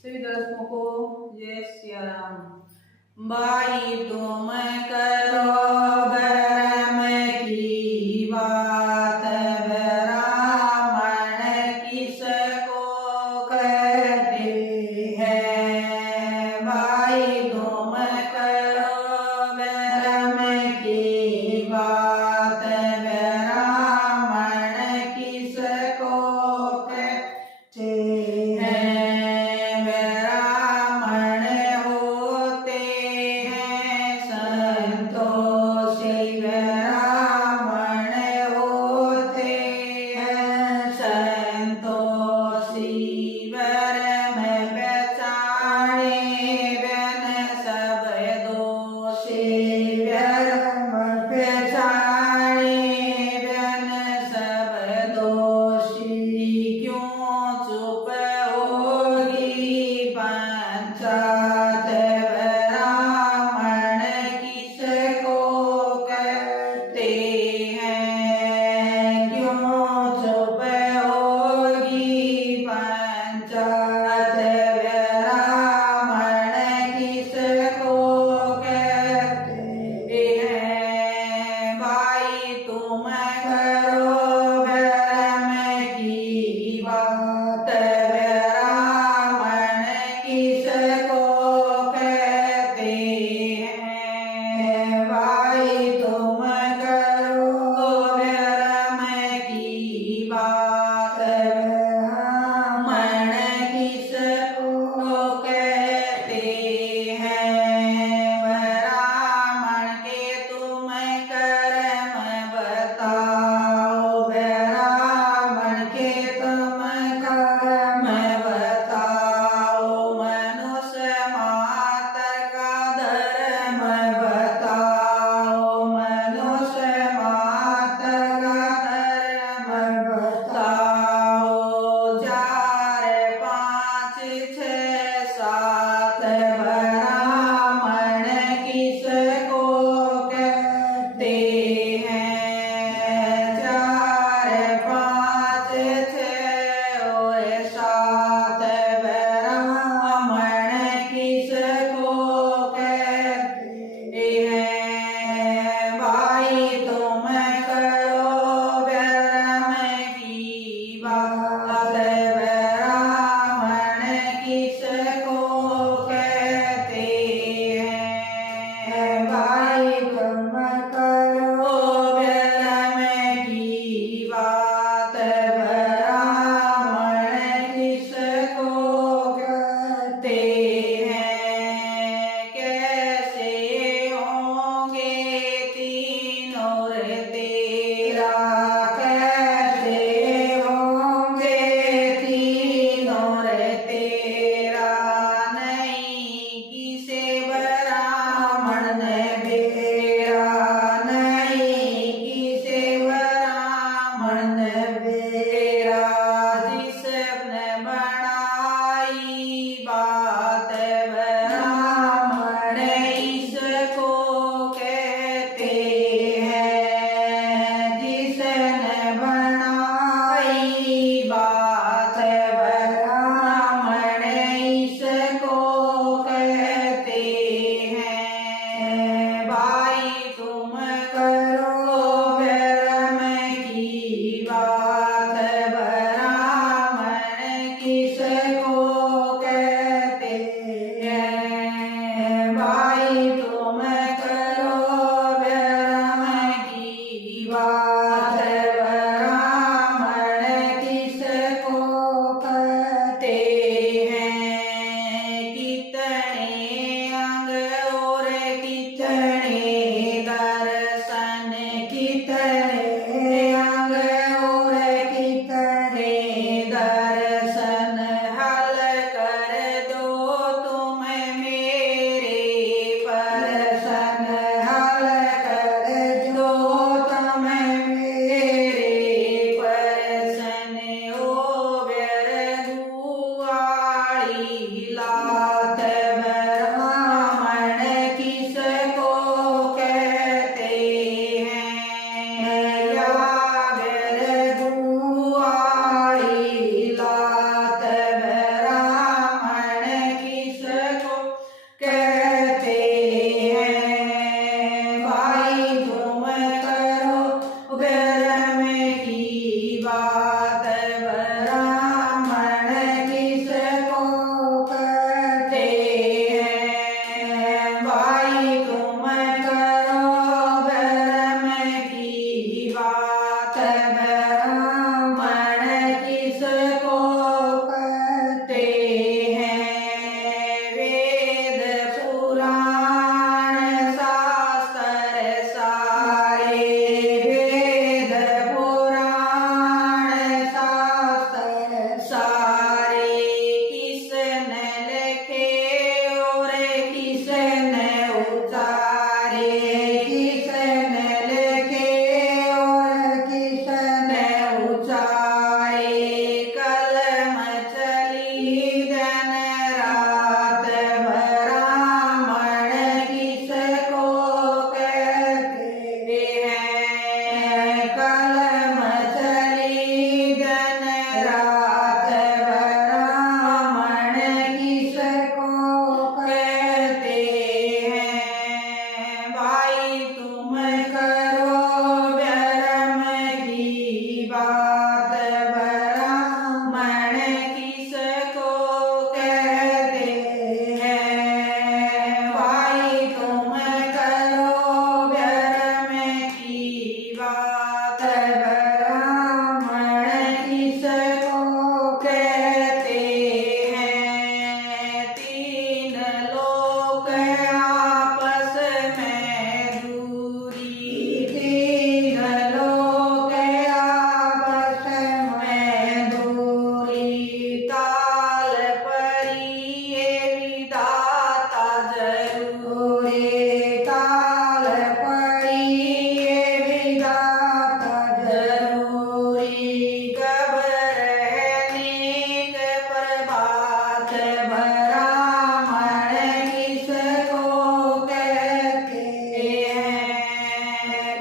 सभी दर्शकों को जय सिया राम। भाई तुम करो ब्रह्म की बात, ब्राह्मण किसको कहते हैं। भाई तुम करो ब्रह्म की बात, ब्राह्मण किसको कहते हैं। ब्राह्मण ब्राह्मण किसको कहते हैं?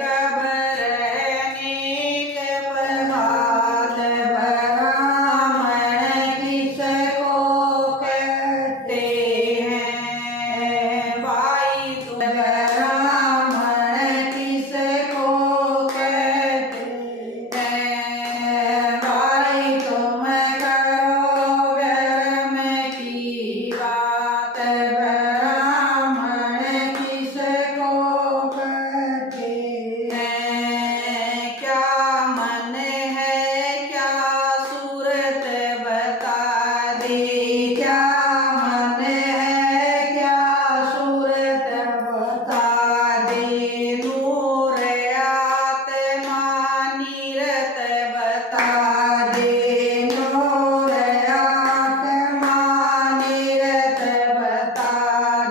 गबरने के प्रभात ब्राह्मण किसको कहते हैं? भाई तुम ब्राह्मण किसको कहते हैं? भाई तुम करो धर्म की बात ब्राह्मण किसको कहते हैं? क्या मन है क्या सूरत बता दे, क्या मन है क्या सूरत बता दे, नूर आत्मा नीरत बता दे, नूर आत्मा नीरत बता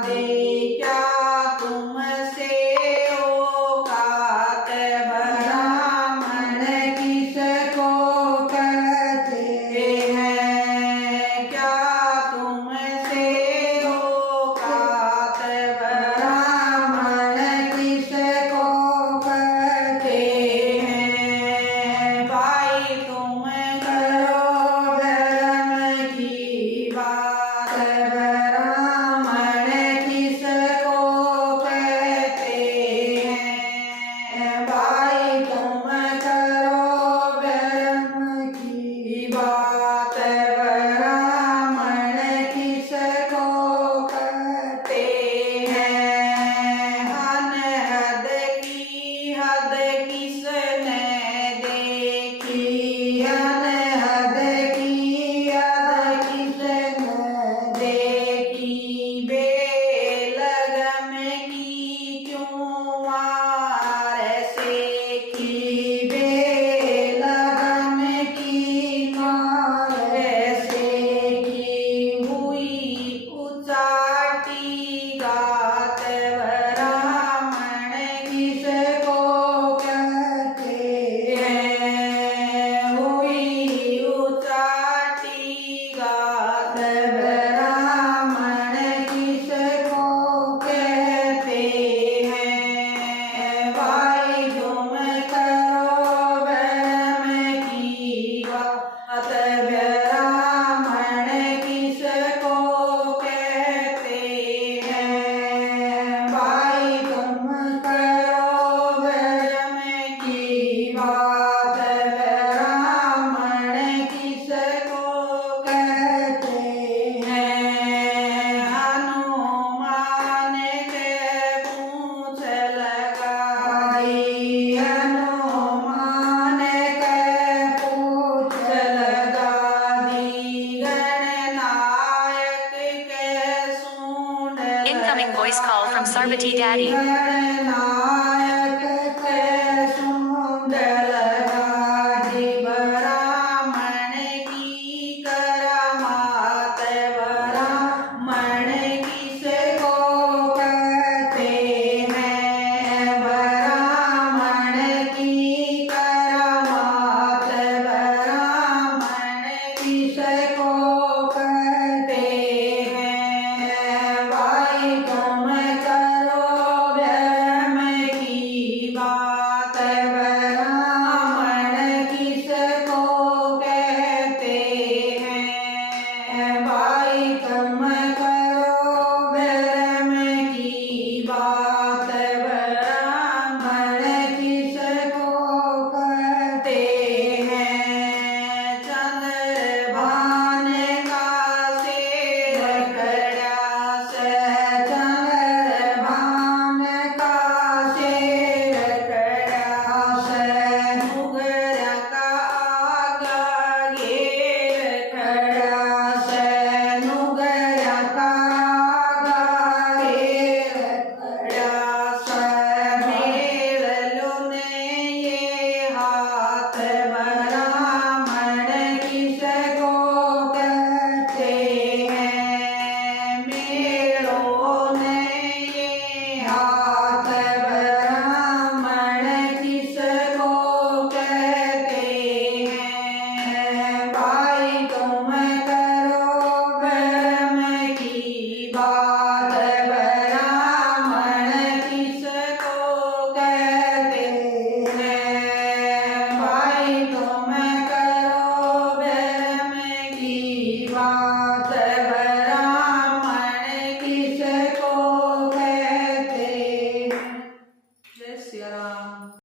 दे, क्या तुमसे औकात ब्राह्मण किसको कहते हैं? क्या तुमसे औकात ब्राह्मण किसको कहते हैं? भाई तुम करो धर्म की बात ब्राह्मण किसको कहते हैं? भाई तुम करो धर्म की बात ब्राह्मण किसको कहते हैं? अनहद की हद किसने देखी, अनहद की हद किसने देखी, बेलगम की क्यों मार सेकी, बेलगम की मार सेकी, हुई उचाटी गात ब्राह्मण किसको कहते हैं? हुई उचाटी गात ब्राह्मण किसको कहते हैं? भाई तुम करो धर्म की बात ब्राह्मण किसको कहते हैं? भाई तुम करो धर्म की बात ब्राह्मण किसको कहते हैं? हनुमान के पूछ लगाई, हनुमान के पूछ लगा दी, गणनायक के सूंड Incoming voice call from Sarbati Daddy. Gananayak के सूंड लगा दी, ब्राह्मण की करामात ब्राह्मण किसको कहते हैं? ब्राह्मण की करामात ब्राह्मण किसको कहते हैं? भाई तुम करो धर्म की बात ब्राह्मण किसको कहते हैं? भाई तुम